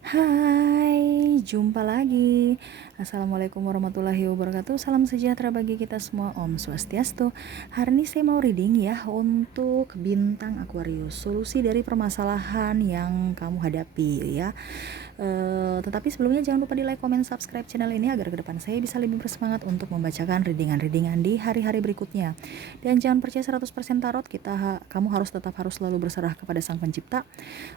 Hai, jumpa lagi. Assalamualaikum warahmatullahi wabarakatuh. Salam sejahtera bagi kita semua. Om Swastiastu. Hari ini saya mau reading ya untuk bintang Aquarius. Solusi dari permasalahan yang kamu hadapi ya. Tetapi sebelumnya jangan lupa di like, comment, subscribe channel ini agar ke depan saya bisa lebih bersemangat untuk membacakan readingan-readingan di hari-hari berikutnya. Dan jangan percaya 100% tarot, kamu harus selalu berserah kepada Sang Pencipta.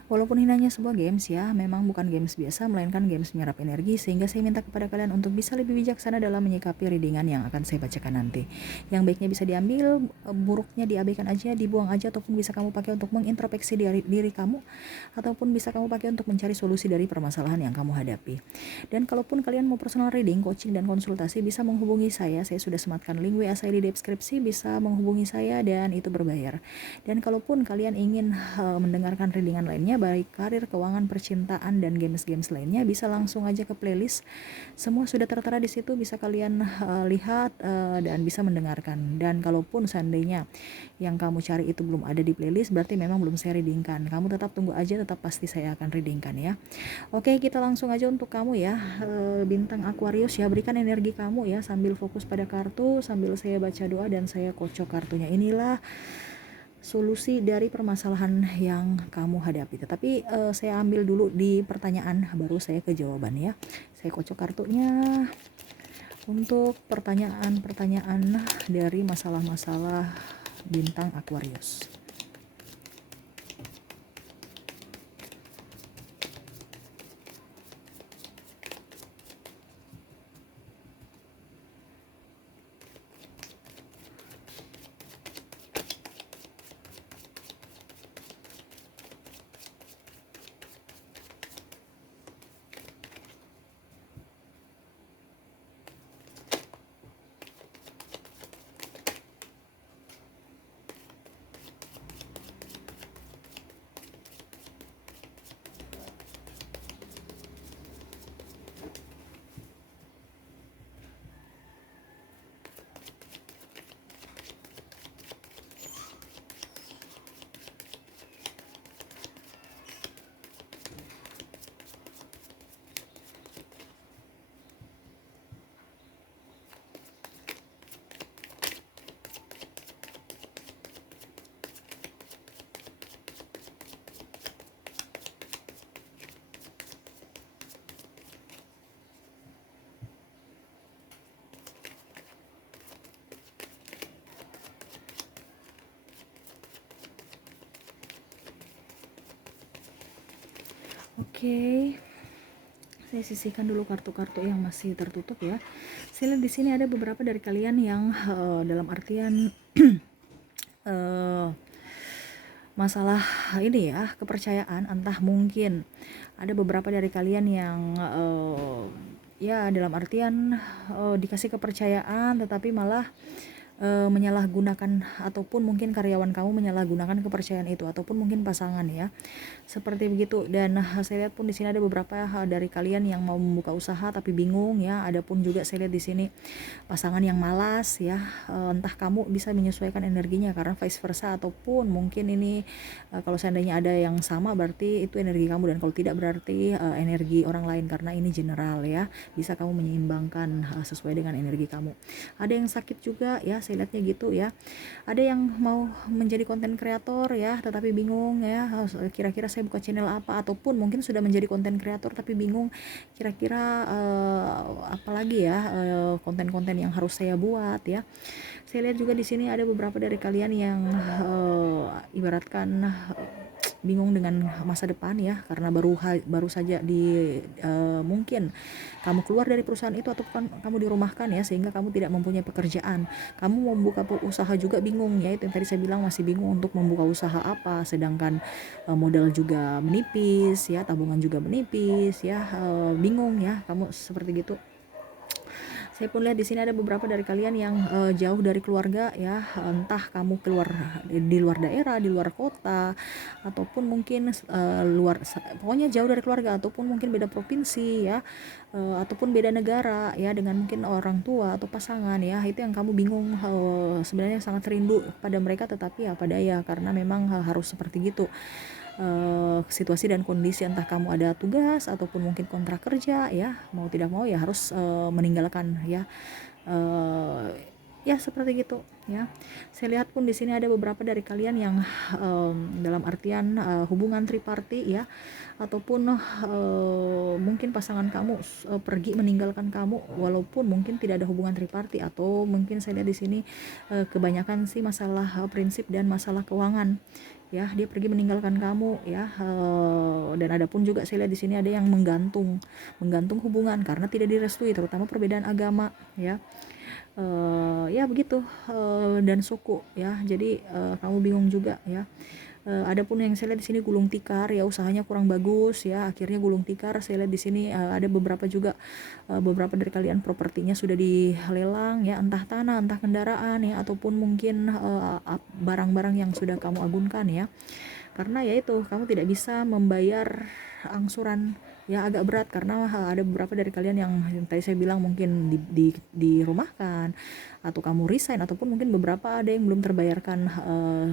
Walaupun ini hanya sebuah games ya, memang bukan games biasa, melainkan games menyerap energi, sehingga saya minta kepada kalian untuk bisa lebih bijaksana dalam menyikapi readingan yang akan saya bacakan nanti. Yang baiknya bisa diambil, buruknya diabaikan aja, dibuang aja, ataupun bisa kamu pakai untuk mengintrospeksi diri kamu, ataupun bisa kamu pakai untuk mencari solusi dari permasalahan yang kamu hadapi. Dan kalaupun kalian mau personal reading, coaching, dan konsultasi, bisa menghubungi saya sudah sematkan link WA saya di deskripsi, bisa menghubungi saya dan itu berbayar. Dan kalaupun kalian ingin mendengarkan readingan lainnya, baik karir, keuangan, percintaan, dan games-games lainnya, bisa langsung aja ke playlist. Semua sudah tertera di situ, bisa kalian lihat dan bisa mendengarkan. Dan kalaupun seandainya yang kamu cari itu belum ada di playlist, berarti memang belum saya readingkan. Kamu tetap tunggu aja, tetap pasti saya akan readingkan ya. Oke, kita langsung aja untuk kamu ya, bintang Aquarius ya. Berikan energi kamu ya, sambil fokus pada kartu, sambil saya baca doa dan saya kocok kartunya. Inilah solusi dari permasalahan yang kamu hadapi. Tetapi saya ambil dulu di pertanyaan, baru saya ke jawaban ya. Saya kocok kartunya untuk pertanyaan-pertanyaan dari masalah-masalah bintang Aquarius. Oke, saya sisihkan dulu kartu-kartu yang masih tertutup ya. Saya lihat di sini ada beberapa dari kalian yang dalam artian masalah ini ya, kepercayaan. Entah mungkin ada beberapa dari kalian yang ya dalam artian dikasih kepercayaan tetapi malah menyalahgunakan, ataupun mungkin karyawan kamu menyalahgunakan kepercayaan itu, ataupun mungkin pasangan ya, seperti begitu. Dan saya lihat pun di sini ada beberapa dari kalian yang mau membuka usaha tapi bingung ya. Adapun juga saya lihat di sini pasangan yang malas ya, entah kamu bisa menyesuaikan energinya karena vice versa, ataupun mungkin ini kalau seandainya ada yang sama berarti itu energi kamu, dan kalau tidak berarti energi orang lain, karena ini general ya, bisa kamu menyeimbangkan sesuai dengan energi kamu. Ada yang sakit juga ya, saya lihatnya gitu ya. Ada yang mau menjadi konten kreator ya tetapi bingung ya, kira-kira saya buka channel apa, ataupun mungkin sudah menjadi konten kreator tapi bingung kira-kira apalagi ya konten-konten yang harus saya buat ya. Saya lihat juga di sini ada beberapa dari kalian yang ibaratkan bingung dengan masa depan ya, karena baru saja mungkin kamu keluar dari perusahaan itu, ataupun kamu dirumahkan ya, sehingga kamu tidak mempunyai pekerjaan. Kamu mau membuka usaha juga bingung ya, itu yang tadi saya bilang, masih bingung untuk membuka usaha apa, sedangkan modal juga menipis ya, tabungan juga menipis ya, bingung ya kamu seperti gitu. Saya pun lihat di sini ada beberapa dari kalian yang jauh dari keluarga ya, entah kamu keluar di luar daerah, di luar kota, ataupun mungkin pokoknya jauh dari keluarga, ataupun mungkin beda provinsi ya, ataupun beda negara ya, dengan mungkin orang tua atau pasangan ya. Itu yang kamu bingung, sebenarnya sangat rindu pada mereka, tetapi apa daya, karena memang harus seperti gitu. situasi dan kondisi, entah kamu ada tugas ataupun mungkin kontrak kerja ya, mau tidak mau ya harus meninggalkan ya. Ya seperti gitu ya. Saya lihat pun di sini ada beberapa dari kalian yang dalam artian hubungan triparti ya, ataupun mungkin pasangan kamu pergi meninggalkan kamu walaupun mungkin tidak ada hubungan triparti, atau mungkin saya lihat di sini kebanyakan sih masalah prinsip dan masalah keuangan ya, dia pergi meninggalkan kamu ya. Dan ada pun juga saya lihat di sini ada yang menggantung hubungan karena tidak direstui, terutama perbedaan agama ya. Ya begitu, dan suku ya, jadi kamu bingung juga ya. Ada pun yang saya lihat di sini gulung tikar ya, usahanya kurang bagus ya, akhirnya gulung tikar. Saya lihat di sini ada beberapa juga, beberapa dari kalian propertinya sudah dilelang ya, entah tanah, entah kendaraan ya, ataupun mungkin barang-barang yang sudah kamu agunkan ya. Karena ya itu, kamu tidak bisa membayar angsuran ya, agak berat karena ada beberapa dari kalian yang tadi saya bilang mungkin dirumahkan, atau kamu resign, ataupun mungkin beberapa ada yang belum terbayarkan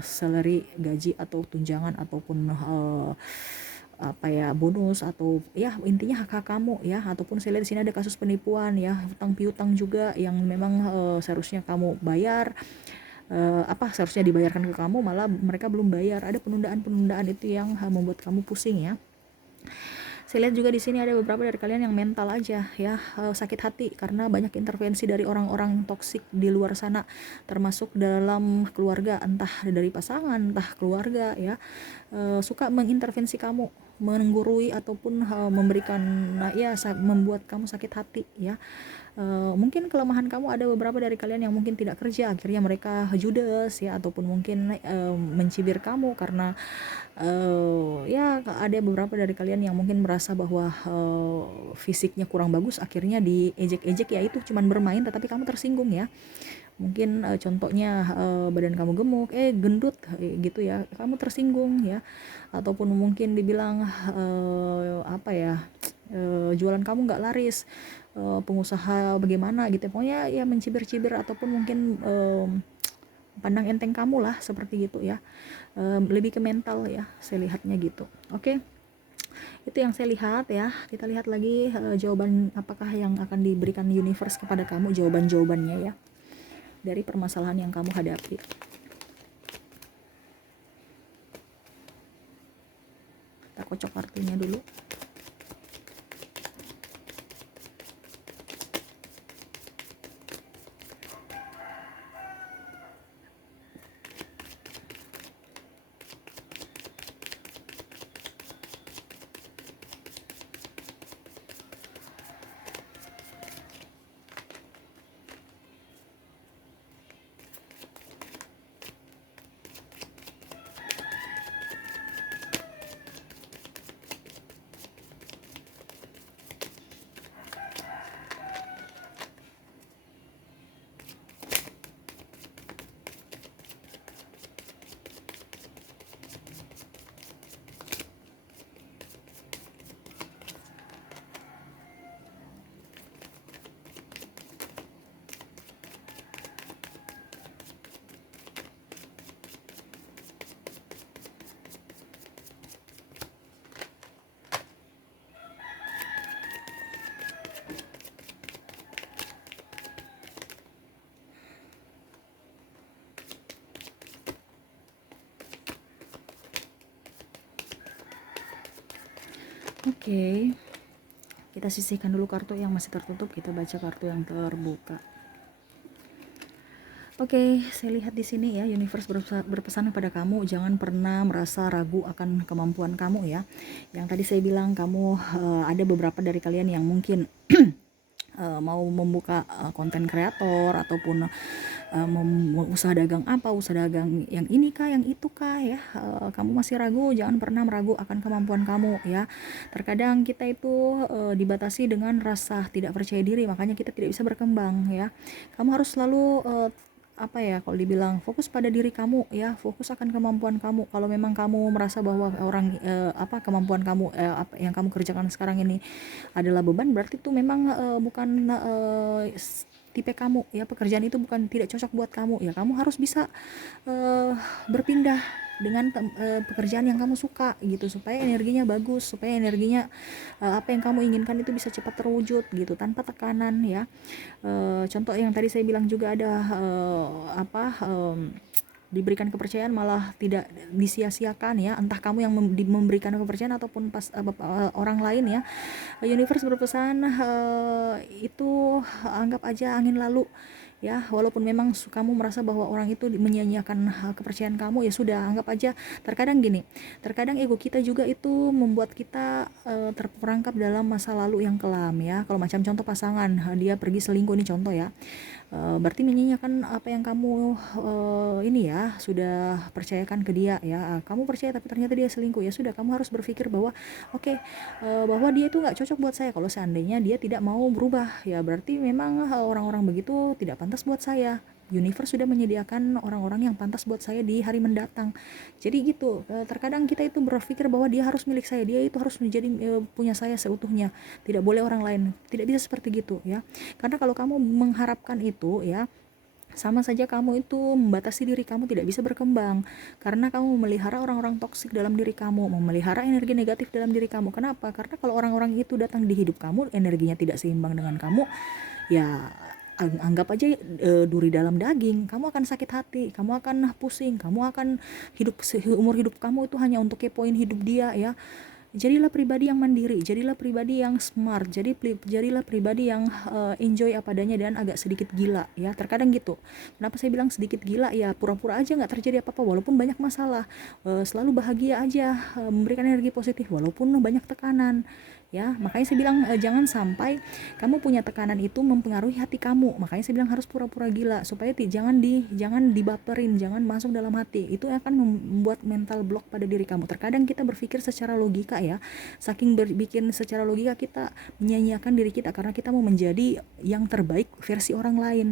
salary, gaji atau tunjangan, ataupun apa ya, bonus, atau ya intinya hak-hak kamu ya. Ataupun saya lihat di sini ada kasus penipuan ya, hutang piutang juga yang memang seharusnya kamu bayar, seharusnya dibayarkan ke kamu, malah mereka belum bayar. Ada penundaan itu yang membuat kamu pusing ya. Saya lihat juga di sini ada beberapa dari kalian yang mental aja ya, sakit hati karena banyak intervensi dari orang-orang toksik di luar sana, termasuk dalam keluarga, entah dari pasangan, entah keluarga ya. Suka mengintervensi kamu, menggurui, ataupun memberikan membuat kamu sakit hati ya. Mungkin kelemahan kamu, ada beberapa dari kalian yang mungkin tidak kerja, akhirnya mereka judes ya, ataupun mungkin mencibir kamu karena ya ada beberapa dari kalian yang mungkin merasa bahwa fisiknya kurang bagus, akhirnya diejek-ejek ya, itu cuman bermain tetapi kamu tersinggung ya. Mungkin contohnya badan kamu gemuk, gendut gitu ya, kamu tersinggung ya. Ataupun mungkin dibilang jualan kamu nggak laris, pengusaha bagaimana gitu, pokoknya ya mencibir-cibir, ataupun mungkin pandang enteng kamu lah, seperti gitu ya. Lebih ke mental ya, saya lihatnya gitu. Oke. Itu yang saya lihat ya. Kita lihat lagi jawaban apakah yang akan diberikan universe kepada kamu, jawaban-jawabannya ya, dari permasalahan yang kamu hadapi. Kita kocok kartunya dulu. Oke. Kita sisihkan dulu kartu yang masih tertutup, kita baca kartu yang terbuka. Oke, saya lihat di sini ya, universe berpesan kepada kamu, jangan pernah merasa ragu akan kemampuan kamu ya. Yang tadi saya bilang, kamu ada beberapa dari kalian yang mungkin mau membuka konten kreator, ataupun usaha dagang apa, usaha dagang yang ini kah, yang itu kah ya. Kamu masih ragu, jangan pernah meragu akan kemampuan kamu ya. Terkadang kita itu dibatasi dengan rasa tidak percaya diri, makanya kita tidak bisa berkembang ya. Kamu harus selalu kalau dibilang fokus pada diri kamu ya, fokus akan kemampuan kamu. Kalau memang kamu merasa bahwa kemampuan kamu yang kamu kerjakan sekarang ini adalah beban, berarti itu memang bukan tipe kamu ya, pekerjaan itu bukan, tidak cocok buat kamu ya. Kamu harus bisa berpindah pekerjaan yang kamu suka gitu, supaya energinya bagus, supaya energinya apa yang kamu inginkan itu bisa cepat terwujud gitu tanpa tekanan ya. Contoh yang tadi saya bilang juga ada diberikan kepercayaan malah tidak disia-siakan ya, entah kamu yang memberikan kepercayaan ataupun orang lain ya. Universe berpesan itu anggap aja angin lalu ya, walaupun memang kamu merasa bahwa orang itu menyia-nyiakan kepercayaan kamu, ya sudah, anggap aja. Terkadang gini, terkadang ego kita juga itu membuat kita terperangkap dalam masa lalu yang kelam ya. Kalau macam contoh pasangan, dia pergi selingkuh, ini contoh ya. Berarti menyia-nyiakan apa yang kamu ini ya sudah percayakan ke dia ya. Kamu percaya tapi ternyata dia selingkuh, ya sudah, kamu harus berpikir bahwa oke, bahwa dia itu nggak cocok buat saya. Kalau seandainya dia tidak mau berubah, ya berarti memang orang-orang begitu tidak pantas buat saya. Universe sudah menyediakan orang-orang yang pantas buat saya di hari mendatang. Jadi gitu, terkadang kita itu berpikir bahwa dia harus milik saya, dia itu harus menjadi punya saya seutuhnya, tidak boleh orang lain. Tidak bisa seperti gitu ya. Karena kalau kamu mengharapkan itu ya, sama saja kamu itu membatasi diri kamu tidak bisa berkembang, karena kamu memelihara orang-orang toksik dalam diri kamu, memelihara energi negatif dalam diri kamu. Kenapa? Karena kalau orang-orang itu datang di hidup kamu, energinya tidak seimbang dengan kamu, ya anggap aja duri dalam daging, kamu akan sakit hati, kamu akan pusing, kamu akan umur hidup kamu itu hanya untuk kepoin hidup dia ya. Jadilah pribadi yang mandiri, jadilah pribadi yang smart, jadilah pribadi yang enjoy apa adanya dan agak sedikit gila ya. Terkadang gitu. Kenapa saya bilang sedikit gila? Ya pura-pura aja nggak terjadi apa-apa walaupun banyak masalah. Selalu bahagia aja, memberikan energi positif walaupun banyak tekanan ya. Makanya saya bilang jangan sampai kamu punya tekanan itu mempengaruhi hati kamu. Makanya saya bilang harus pura-pura gila supaya jangan dibaperin, jangan masuk dalam hati. Itu akan membuat mental block pada diri kamu. Terkadang kita berpikir secara logika ya, saking bikin secara logika kita menyanyiakan diri kita karena kita mau menjadi yang terbaik versi orang lain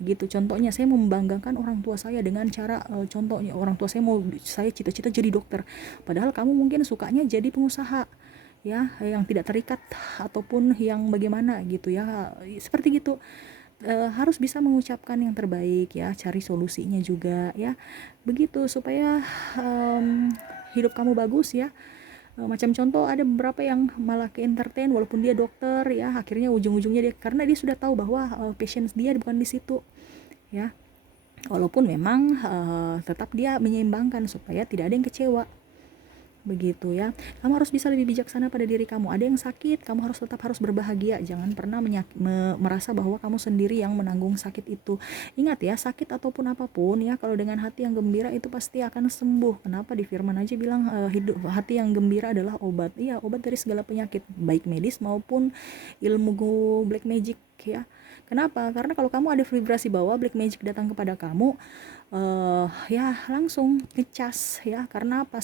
gitu. Contohnya saya membanggakan orang tua saya dengan cara contohnya orang tua saya cita-cita jadi dokter, padahal kamu mungkin sukanya jadi pengusaha ya, yang tidak terikat ataupun yang bagaimana gitu ya, seperti gitu. Harus bisa mengucapkan yang terbaik ya, cari solusinya juga ya, begitu supaya hidup kamu bagus ya. Macam contoh ada beberapa yang malah ke entertain walaupun dia dokter ya, akhirnya ujung-ujungnya dia karena dia sudah tahu bahwa passion dia bukan di situ ya, walaupun memang tetap dia menyeimbangkan supaya tidak ada yang kecewa begitu ya. Kamu harus bisa lebih bijaksana pada diri kamu. Ada yang sakit, kamu tetap harus berbahagia. Jangan pernah merasa bahwa kamu sendiri yang menanggung sakit itu. Ingat ya, sakit ataupun apapun ya, kalau dengan hati yang gembira itu pasti akan sembuh. Kenapa di firman aja bilang hati yang gembira adalah obat. Iya, obat dari segala penyakit, baik medis maupun ilmu black magic ya. Kenapa? Karena kalau kamu ada vibrasi bawah, black magic datang kepada kamu, ya langsung ngecas ya, karena apa,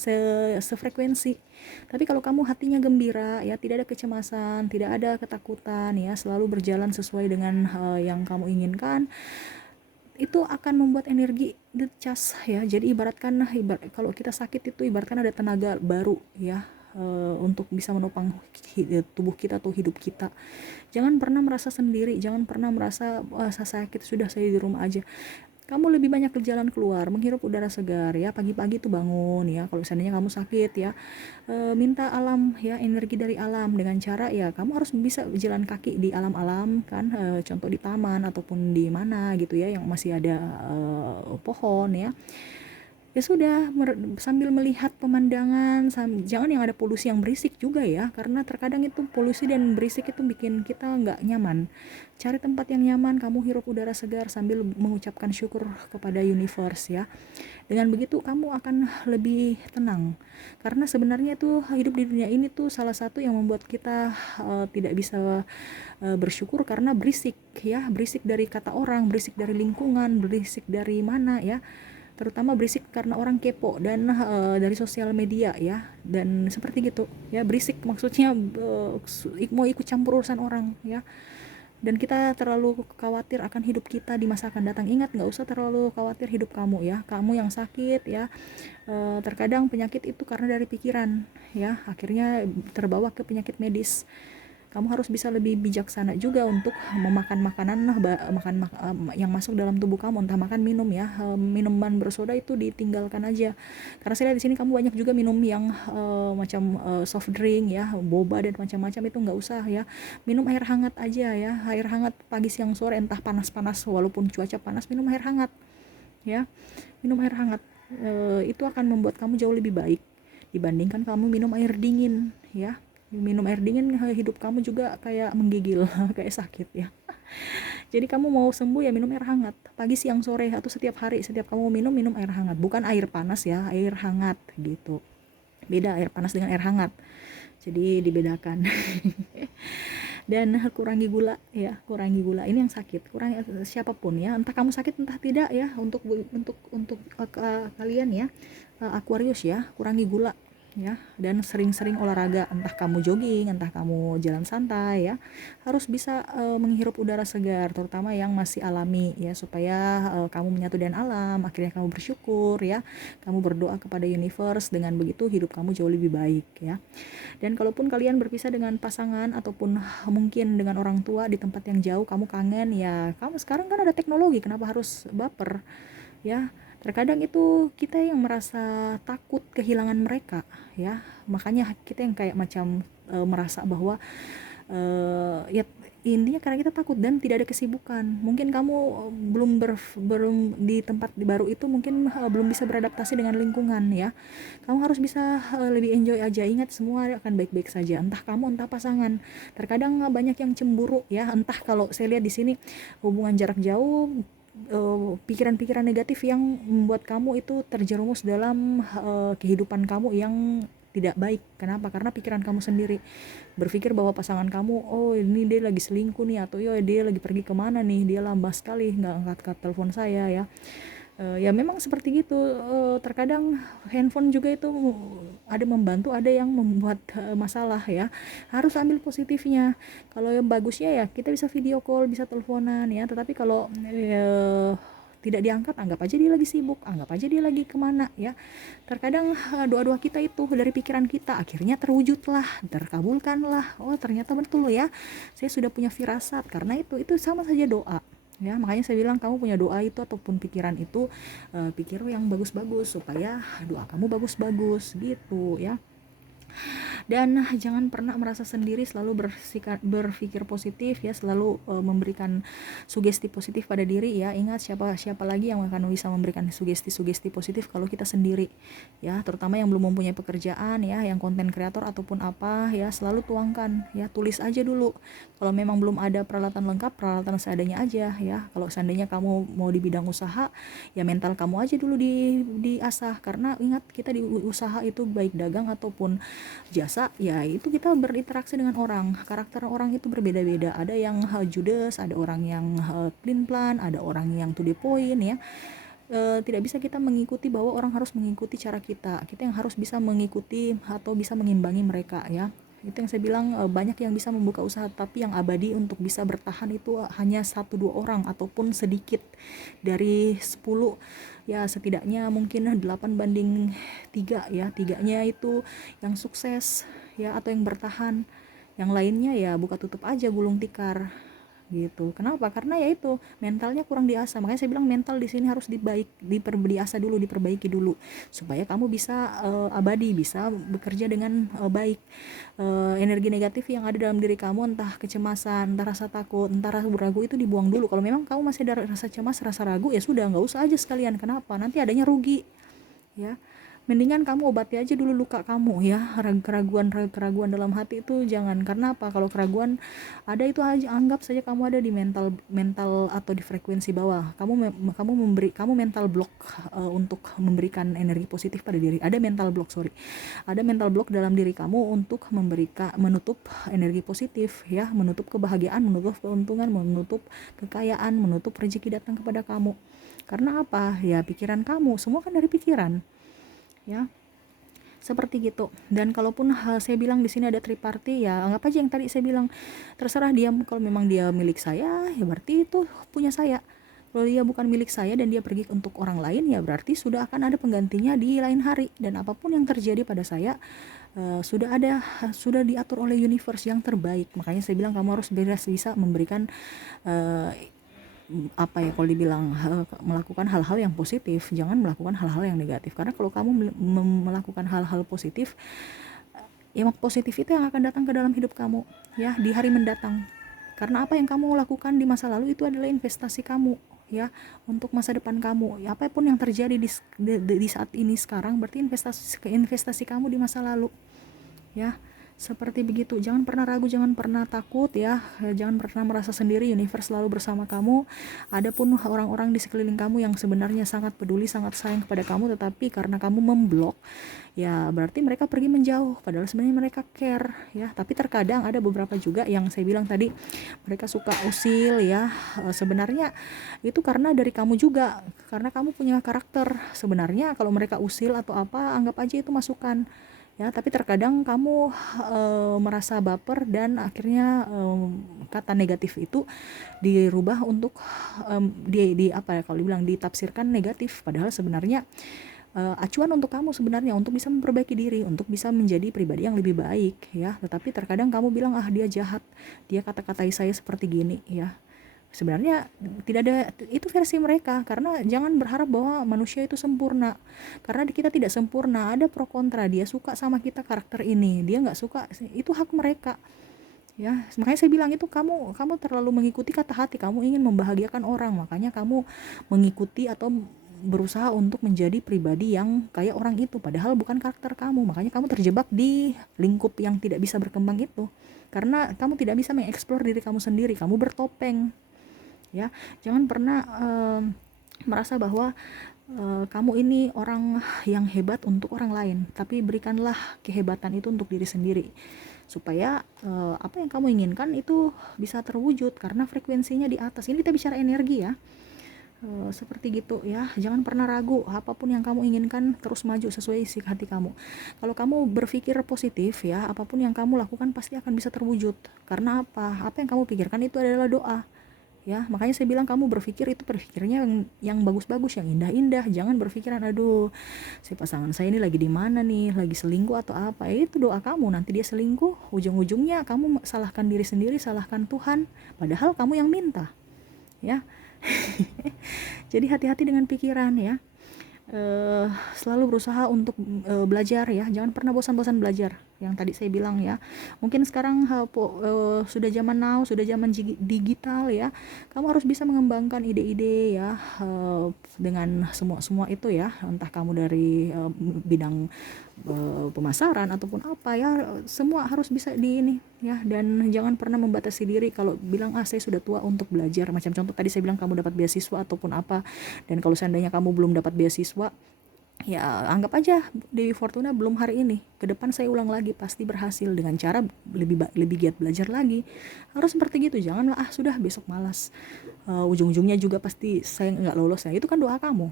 sefrekuensi. Tapi kalau kamu hatinya gembira ya, tidak ada kecemasan, tidak ada ketakutan ya, selalu berjalan sesuai dengan yang kamu inginkan, itu akan membuat energi ngecas ya. Jadi kalau kita sakit itu ibaratkan ada tenaga baru ya, untuk bisa menopang tubuh kita atau hidup kita. Jangan pernah merasa sendiri, jangan pernah merasa sakit, sudah saya di rumah aja. Kamu lebih banyak jalan keluar, menghirup udara segar ya, pagi-pagi tuh bangun ya, kalau seandainya kamu sakit ya, minta alam ya, energi dari alam dengan cara ya kamu harus bisa jalan kaki di alam-alam kan, contoh di taman ataupun di mana gitu ya yang masih ada pohon ya. Ya sudah, sambil melihat pemandangan, jangan yang ada polusi yang berisik juga ya, karena terkadang itu polusi dan berisik itu bikin kita nggak nyaman. Cari tempat yang nyaman, kamu hirup udara segar sambil mengucapkan syukur kepada universe ya. Dengan begitu kamu akan lebih tenang, karena sebenarnya itu hidup di dunia ini tuh salah satu yang membuat kita tidak bisa bersyukur karena berisik ya, berisik dari kata orang, berisik dari lingkungan, berisik dari mana ya, terutama berisik karena orang kepo dan dari sosial media ya, dan seperti gitu ya, berisik maksudnya mau ikut campur urusan orang ya, dan kita terlalu khawatir akan hidup kita di masa akan datang. Ingat, nggak usah terlalu khawatir hidup kamu ya, kamu yang sakit ya, terkadang penyakit itu karena dari pikiran ya, akhirnya terbawa ke penyakit medis. Kamu harus bisa lebih bijaksana juga untuk memakan makanan yang masuk dalam tubuh kamu, entah makan minum ya. Minuman bersoda itu ditinggalkan aja, karena saya lihat di sini kamu banyak juga minum yang macam soft drink ya, boba dan macam-macam, itu nggak usah ya. Minum air hangat aja ya, air hangat pagi siang sore, entah panas-panas walaupun cuaca panas, minum air hangat ya, minum air hangat. Itu akan membuat kamu jauh lebih baik dibandingkan kamu minum air dingin ya. Minum air dingin, hidup kamu juga kayak menggigil kayak sakit ya. Jadi kamu mau sembuh ya minum air hangat pagi siang sore, atau setiap hari, setiap kamu minum air hangat, bukan air panas ya, air hangat gitu. Beda air panas dengan air hangat, jadi dibedakan. Dan kurangi gula ya, kurangi gula, ini yang sakit, kurangi, siapapun ya, entah kamu sakit entah tidak ya, untuk kalian ya, Aquarius ya, kurangi gula ya, dan sering-sering olahraga, entah kamu jogging, entah kamu jalan santai ya, harus bisa menghirup udara segar, terutama yang masih alami ya, supaya kamu menyatu dengan alam, akhirnya kamu bersyukur ya, kamu berdoa kepada universe, dengan begitu hidup kamu jauh lebih baik ya. Dan kalaupun kalian berpisah dengan pasangan ataupun mungkin dengan orang tua di tempat yang jauh, kamu kangen ya, kamu sekarang kan ada teknologi, kenapa harus baper ya. Terkadang itu kita yang merasa takut kehilangan mereka ya, makanya kita yang kayak macam merasa bahwa ya intinya karena kita takut dan tidak ada kesibukan. Mungkin kamu belum di tempat baru itu, mungkin belum bisa beradaptasi dengan lingkungan ya. Kamu harus bisa lebih enjoy aja, ingat semua akan baik-baik saja, entah kamu entah pasangan. Terkadang banyak yang cemburu ya, entah, kalau saya lihat di sini hubungan jarak jauh, pikiran-pikiran negatif yang membuat kamu itu terjerumus dalam kehidupan kamu yang tidak baik. Kenapa? Karena pikiran kamu sendiri berpikir bahwa pasangan kamu, oh ini dia lagi selingkuh nih, atau ya dia lagi pergi kemana nih, dia lambat sekali nggak angkat telepon saya ya. Ya memang seperti gitu. Terkadang handphone juga itu ada membantu, ada yang membuat masalah ya. Harus ambil positifnya. Kalau yang bagusnya ya kita bisa video call, bisa teleponan ya. Tetapi kalau tidak diangkat, anggap aja dia lagi sibuk, anggap aja dia lagi kemana ya. Terkadang doa-doa kita itu dari pikiran kita akhirnya terwujudlah, terkabulkanlah. Oh ternyata betul ya, saya sudah punya firasat, karena itu sama saja doa ya. Makanya saya bilang kamu punya doa itu ataupun pikiran itu, pikir yang bagus-bagus supaya doa kamu bagus-bagus gitu ya. Dan jangan pernah merasa sendiri, selalu berpikir positif ya, selalu memberikan sugesti positif pada diri ya. Ingat, siapa lagi yang akan bisa memberikan sugesti positif kalau kita sendiri ya, terutama yang belum mempunyai pekerjaan ya, yang konten kreator ataupun apa ya, selalu tuangkan ya, tulis aja dulu. Kalau memang belum ada peralatan lengkap, peralatan seadanya aja ya. Kalau seandainya kamu mau di bidang usaha ya, mental kamu aja dulu diasah, karena ingat, kita di usaha itu baik dagang ataupun jasa ya, itu kita berinteraksi dengan orang, karakter orang itu berbeda-beda, ada yang judes, ada orang yang clean plan, ada orang yang to the point ya. Tidak bisa kita mengikuti bahwa orang harus mengikuti cara kita yang harus bisa mengikuti atau bisa mengimbangi mereka ya. Itu yang saya bilang, banyak yang bisa membuka usaha, tapi yang abadi untuk bisa bertahan itu hanya 1-2 orang ataupun sedikit dari 10 ya, setidaknya mungkin 8/3 ya, 3-nya itu yang sukses ya, atau yang bertahan. Yang lainnya ya buka tutup aja, gulung tikar gitu. Kenapa? Karena ya itu mentalnya kurang diasah. Makanya saya bilang mental di sini harus diasah dulu, diperbaiki dulu supaya kamu bisa abadi, bisa bekerja dengan baik. Energi negatif yang ada dalam diri kamu, entah kecemasan, entah rasa takut, entah ragu-ragu, itu dibuang dulu. Kalau memang kamu masih ada rasa cemas, rasa ragu, ya sudah, nggak usah aja sekalian. Kenapa? Nanti adanya rugi ya. Mendingan kamu obati aja dulu luka kamu ya. Keraguan dalam hati itu jangan. Karena apa? Kalau keraguan ada itu aja, anggap saja kamu ada di mental atau di frekuensi bawah. Kamu mental block untuk memberikan energi positif pada diri. Ada mental block dalam diri kamu untuk menutup energi positif ya, menutup kebahagiaan, menutup keuntungan, menutup kekayaan, menutup rezeki datang kepada kamu. Karena apa? Ya pikiran kamu, semua kan dari pikiran ya, seperti gitu. Dan kalaupun saya bilang di sini ada triparty ya, anggap aja yang tadi saya bilang, terserah dia. Kalau memang dia milik saya ya berarti itu punya saya. Kalau dia bukan milik saya dan dia pergi untuk orang lain ya berarti sudah akan ada penggantinya di lain hari. Dan apapun yang terjadi pada saya, sudah diatur oleh universe yang terbaik. Makanya saya bilang kamu harus bisa memberikan uh, apa ya, kalau dibilang melakukan hal-hal yang positif, jangan melakukan hal-hal yang negatif. Karena kalau kamu melakukan hal-hal positif, yang positif itu yang akan datang ke dalam hidup kamu ya di hari mendatang. Karena apa yang kamu lakukan di masa lalu itu adalah investasi kamu ya untuk masa depan kamu. Ya, apapun yang terjadi di saat ini sekarang berarti investasi kamu di masa lalu. Ya, seperti begitu. Jangan pernah ragu, jangan pernah takut ya. Jangan pernah merasa sendiri, universe selalu bersama kamu. Adapun orang-orang di sekeliling kamu yang sebenarnya sangat peduli, sangat sayang kepada kamu, tetapi karena kamu memblok, ya berarti mereka pergi menjauh. Padahal sebenarnya mereka care ya. Tapi terkadang ada beberapa juga yang saya bilang tadi, mereka suka usil ya. Sebenarnya itu karena dari kamu juga, karena kamu punya karakter. Sebenarnya kalau mereka usil atau apa, anggap aja itu masukan ya. Tapi terkadang kamu merasa baper dan akhirnya kata negatif itu dirubah untuk di apa ya, kalau dibilang ditafsirkan negatif, padahal sebenarnya acuan untuk kamu sebenarnya untuk bisa memperbaiki diri, untuk bisa menjadi pribadi yang lebih baik ya. Tetapi terkadang kamu bilang, ah dia jahat, dia kata-katai saya seperti gini ya. Sebenarnya tidak ada, itu versi mereka. Karena jangan berharap bahwa manusia itu sempurna, karena kita tidak sempurna, ada pro kontra. Dia suka sama kita karakter ini, dia nggak suka, itu hak mereka ya. Makanya saya bilang itu kamu terlalu mengikuti kata hati, kamu ingin membahagiakan orang, makanya kamu mengikuti atau berusaha untuk menjadi pribadi yang kayak orang itu, padahal bukan karakter kamu. Makanya kamu terjebak di lingkup yang tidak bisa berkembang itu, karena kamu tidak bisa mengeksplor diri kamu sendiri, kamu bertopeng ya. Jangan pernah merasa bahwa kamu ini orang yang hebat untuk orang lain, tapi berikanlah kehebatan itu untuk diri sendiri, supaya apa yang kamu inginkan itu bisa terwujud, karena frekuensinya di atas. Ini kita bicara energi ya. Seperti gitu ya. Jangan pernah ragu, apapun yang kamu inginkan terus maju sesuai isi hati kamu. Kalau kamu berpikir positif ya, apapun yang kamu lakukan pasti akan bisa terwujud. Karena apa yang kamu pikirkan itu adalah doa ya. Makanya saya bilang kamu berpikir itu berpikirnya yang bagus-bagus, yang indah-indah. Jangan berpikiran aduh si pasangan saya ini lagi di mana nih, lagi selingkuh atau apa. Itu doa kamu, nanti dia selingkuh, ujung-ujungnya kamu salahkan diri sendiri, salahkan Tuhan, padahal kamu yang minta ya. Jadi hati-hati dengan pikiran ya. Selalu berusaha untuk belajar ya, jangan pernah bosan-bosan belajar. Yang tadi saya bilang ya, mungkin sekarang sudah zaman now, sudah zaman digital ya, kamu harus bisa mengembangkan ide-ide ya, dengan semua itu ya, entah kamu dari bidang pemasaran ataupun apa ya, semua harus bisa di ini ya. Dan jangan pernah membatasi diri kalau bilang saya sudah tua untuk belajar. Macam contoh tadi saya bilang kamu dapat beasiswa ataupun apa, dan kalau seandainya kamu belum dapat beasiswa ya anggap aja Dewi Fortuna belum hari ini, ke depan saya ulang lagi pasti berhasil dengan cara lebih giat belajar lagi. Harus seperti gitu, janganlah sudah besok malas, ujung-ujungnya juga pasti saya nggak lolos ya. Itu kan doa kamu.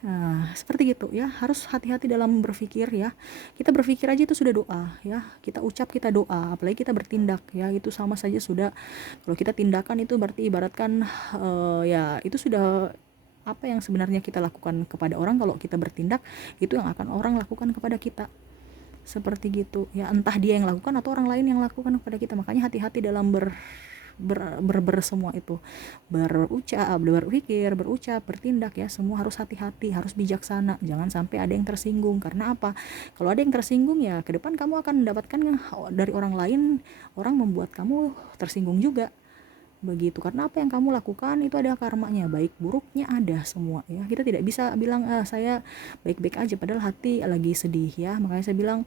Nah, seperti gitu ya. Harus hati-hati dalam berpikir ya. Kita berpikir aja itu sudah doa ya. Kita ucap kita doa, apalagi kita bertindak ya, itu sama saja sudah. Kalau kita tindakan itu berarti ibaratkan ya itu sudah apa yang sebenarnya kita lakukan kepada orang. Kalau kita bertindak, itu yang akan orang lakukan kepada kita. Seperti gitu ya. Entah dia yang lakukan atau orang lain yang lakukan kepada kita. Makanya hati-hati dalam semua itu, berpikir, berucap, bertindak ya, semua harus hati-hati, harus bijaksana, jangan sampai ada yang tersinggung. Karena apa? Kalau ada yang tersinggung ya ke depan kamu akan mendapatkan dari orang lain, orang membuat kamu tersinggung juga begitu. Karena apa yang kamu lakukan itu ada karmanya, baik buruknya ada semua ya. Kita tidak bisa bilang saya baik-baik aja padahal hati lagi sedih ya. Makanya saya bilang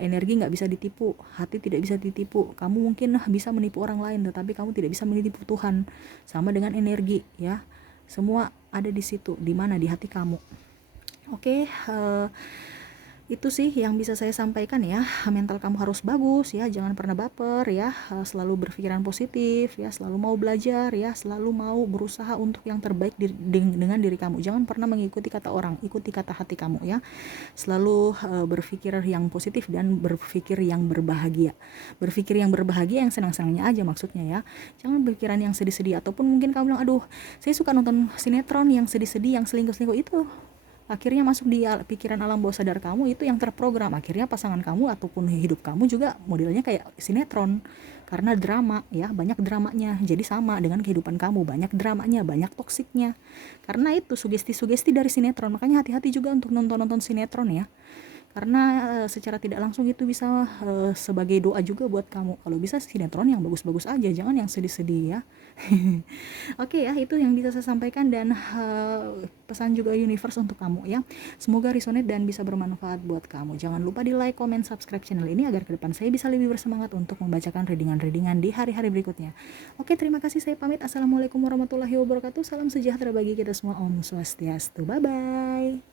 energi nggak bisa ditipu, hati tidak bisa ditipu. Kamu mungkin bisa menipu orang lain, tetapi kamu tidak bisa menipu Tuhan. Sama dengan energi ya, semua ada di situ, di mana, di hati kamu. Oke, itu sih yang bisa saya sampaikan ya. Mental kamu harus bagus ya, jangan pernah baper ya, selalu berpikiran positif ya, selalu mau belajar ya, selalu mau berusaha untuk yang terbaik dengan diri kamu. Jangan pernah mengikuti kata orang, ikuti kata hati kamu ya. Selalu berpikir yang positif dan berpikir yang berbahagia. Berpikir yang berbahagia, yang senang-senangnya aja maksudnya ya. Jangan berpikiran yang sedih-sedih, ataupun mungkin kamu bilang aduh saya suka nonton sinetron yang sedih-sedih, yang selingkuh-selingkuh itu akhirnya masuk di pikiran alam bawah sadar kamu, itu yang terprogram. Akhirnya pasangan kamu ataupun hidup kamu juga modelnya kayak sinetron, karena drama ya, banyak dramanya. Jadi sama dengan kehidupan kamu, banyak dramanya, banyak toksiknya, karena itu sugesti-sugesti dari sinetron. Makanya hati-hati juga untuk nonton-nonton sinetron ya, karena secara tidak langsung itu bisa sebagai doa juga buat kamu. Kalau bisa sinetron yang bagus-bagus aja, jangan yang sedih-sedih ya. Oke ya, itu yang bisa saya sampaikan, dan pesan juga universe untuk kamu ya. Semoga resonate dan bisa bermanfaat buat kamu. Jangan lupa di like, comment, subscribe channel ini agar ke depan saya bisa lebih bersemangat untuk membacakan readingan-readingan di hari-hari berikutnya. Oke, terima kasih, saya pamit. Assalamualaikum warahmatullahi wabarakatuh. Salam sejahtera bagi kita semua. Om Swastiastu. Bye bye.